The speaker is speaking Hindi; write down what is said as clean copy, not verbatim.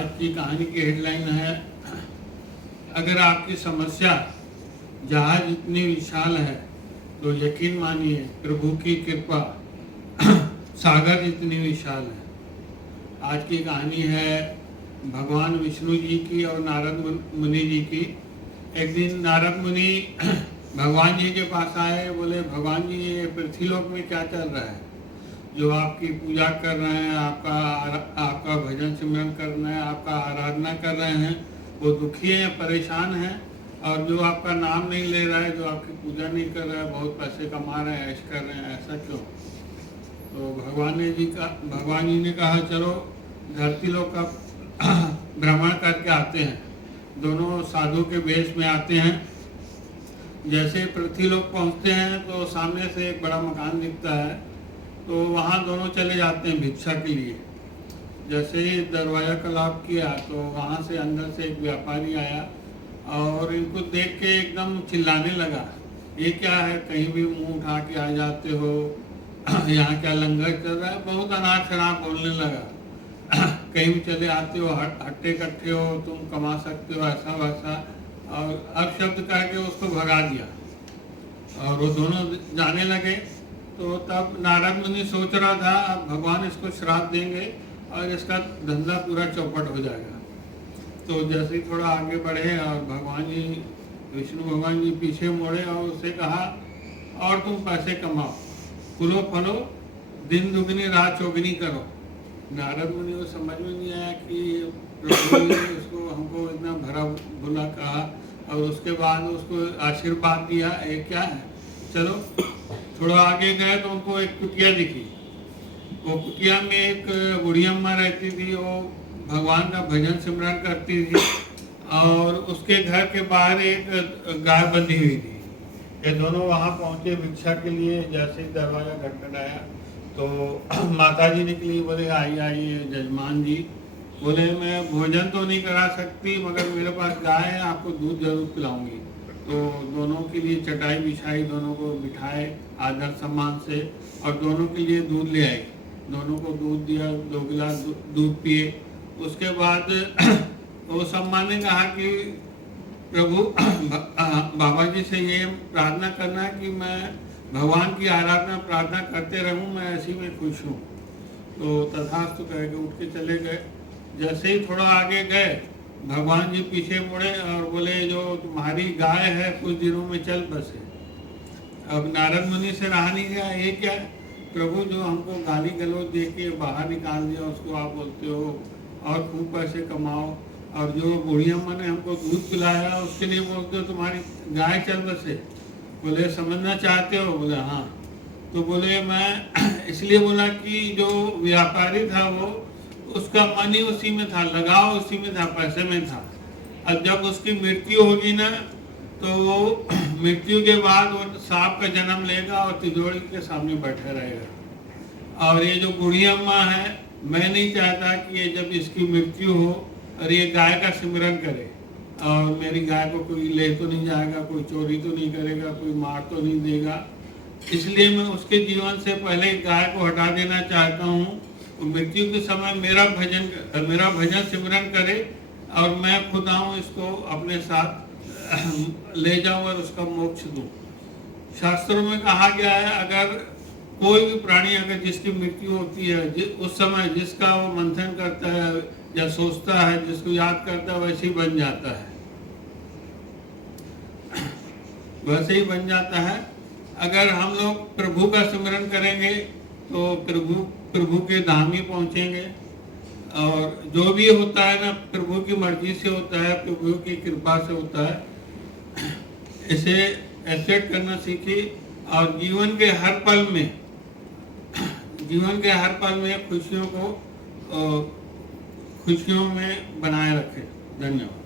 आज की कहानी की हेडलाइन है, अगर आपकी समस्या जहाज इतनी विशाल है तो यकीन मानिए प्रभु की कृपा सागर जितनी विशाल है। आज की कहानी है भगवान विष्णु जी की और नारद मुनि जी की। एक दिन नारद मुनि भगवान जी के पास आए, बोले भगवान जी ये पृथ्वीलोक में क्या चल रहा है? जो आपकी पूजा कर रहे हैं, आपका भजन सिमरन कर रहे हैं, आपका आराधना कर रहे हैं, वो दुखी हैं, परेशान हैं, और जो आपका नाम नहीं ले रहा है, जो आपकी पूजा नहीं कर रहा है, बहुत पैसे कमा रहे हैं, ऐश कर रहे हैं, ऐसा क्यों? तो भगवान जी ने कहा चलो धरती लोक का भ्रमण करके आते हैं। दोनों साधु के वेश में आते हैं। जैसे पृथ्वी लोक पहुँचते हैं तो सामने से एक बड़ा मकान दिखता है, तो वहाँ दोनों चले जाते हैं भिक्षा के लिए। जैसे ही दरवाज़ा कलाप किया तो वहाँ से अंदर से एक व्यापारी आया और इनको देख के एकदम चिल्लाने लगा, ये क्या है, कहीं भी मुंह उठा के आ जाते हो, यहाँ क्या लंगर चल रहा है? बहुत अनाप शनाप बोलने लगा। कहीं भी चले आते हो, हट्टे कट्टे हो, तुम कमा सकते हो, ऐसा वैसा, और अब शब्द करके उसको भगा दिया और वो दोनों जाने लगे। तो तब नारद मुनि सोच रहा था अब भगवान इसको श्राप देंगे और इसका धंधा पूरा चौपट हो जाएगा। तो जैसे ही थोड़ा आगे बढ़े और विष्णु भगवान जी पीछे मोड़े और उससे कहा, और तुम पैसे कमाओ, फूलो फलो, दिन दुगनी रात चौगनी करो। नारद मुनि को समझ में नहीं आया कि प्रभु ने उसको हमको इतना भरा भुला कहा और उसके बाद उसको आशीर्वाद दिया, ये क्या है? चलो थोड़ा आगे गए तो उनको एक कुटिया दिखी। वो कुटिया में एक बूढ़ी अम्मा रहती थी, वो भगवान का भजन सिमरन करती थी और उसके घर के बाहर एक गाय बंधी हुई थी। ये दोनों वहाँ पहुँचे भिक्षा के लिए। जैसे ही दरवाजा खटखटाया तो माता जी निकली, बोले आइए जजमान जी। बोले मैं भोजन तो नहीं करा सकती मगर मेरे पास गाय है, आपको दूध जरूर पिलाऊंगी। तो दोनों के लिए चटाई बिछाई, दोनों को बिठाए आदर सम्मान से और दोनों के लिए दूध ले आई। दोनों को दूध दिया, 2 गिलास दूध पिए। उसके बाद वो सम्मान ने कहा कि प्रभु बाबा जी से ये प्रार्थना करना है कि मैं भगवान की आराधना प्रार्थना करते रहूं, मैं ऐसी में खुश हूँ। तो तथास्तु कह के उठ के चले गए। जैसे ही थोड़ा आगे गए भगवान जी पीछे मुड़े और बोले जो तुम्हारी गाय है कुछ दिनों में चल बसे। अब नारद मुनि से रहा नहीं गया, ये क्या है प्रभु, जो हमको गाली गलौज दे के बाहर निकाल दिया उसको आप बोलते हो और खूब पैसे कमाओ, और जो बूढ़ी अम्मा ने हमको दूध पिलाया उसके लिए बोलते हो तुम्हारी गाय चल बसे। बोले समझना चाहते हो? बोले हाँ। तो बोले मैं इसलिए बोला कि जो व्यापारी था वो उसका मन ही उसी में था, लगाव उसी में था, पैसे में था। अब जब उसकी मृत्यु होगी ना तो वो मृत्यु के बाद वो सांप का जन्म लेगा और तिजोरी के सामने बैठा रहेगा। और ये जो बूढ़ी अम्मा है, मैं नहीं चाहता कि ये जब इसकी मृत्यु हो और ये गाय का सिमरन करे और मेरी गाय को कोई ले तो नहीं जाएगा, कोई चोरी तो नहीं करेगा, कोई मार तो नहीं देगा। इसलिए मैं उसके जीवन से पहले गाय को हटा देना चाहता हूँ। मृत्यु के समय मेरा भजन सिमरन करे और मैं खुद आऊँ, इसको अपने साथ ले जाऊँ और उसका मोक्ष दूँ। शास्त्रों में कहा गया है अगर कोई भी प्राणी अगर जिसकी मृत्यु होती है उस समय जिसका वो मंथन करता है या सोचता है, जिसको याद करता है, वैसे ही बन जाता है, वैसे ही बन जाता है। अगर हम लोग प्रभु का सिमरन करेंगे तो प्रभु के धाम ही पहुँचेंगे। और जो भी होता है ना प्रभु की मर्जी से होता है, प्रभु की कृपा से होता है। इसे एक्सेप्ट करना सीखिए और जीवन के हर पल में खुशियों में बनाए रखें। धन्यवाद।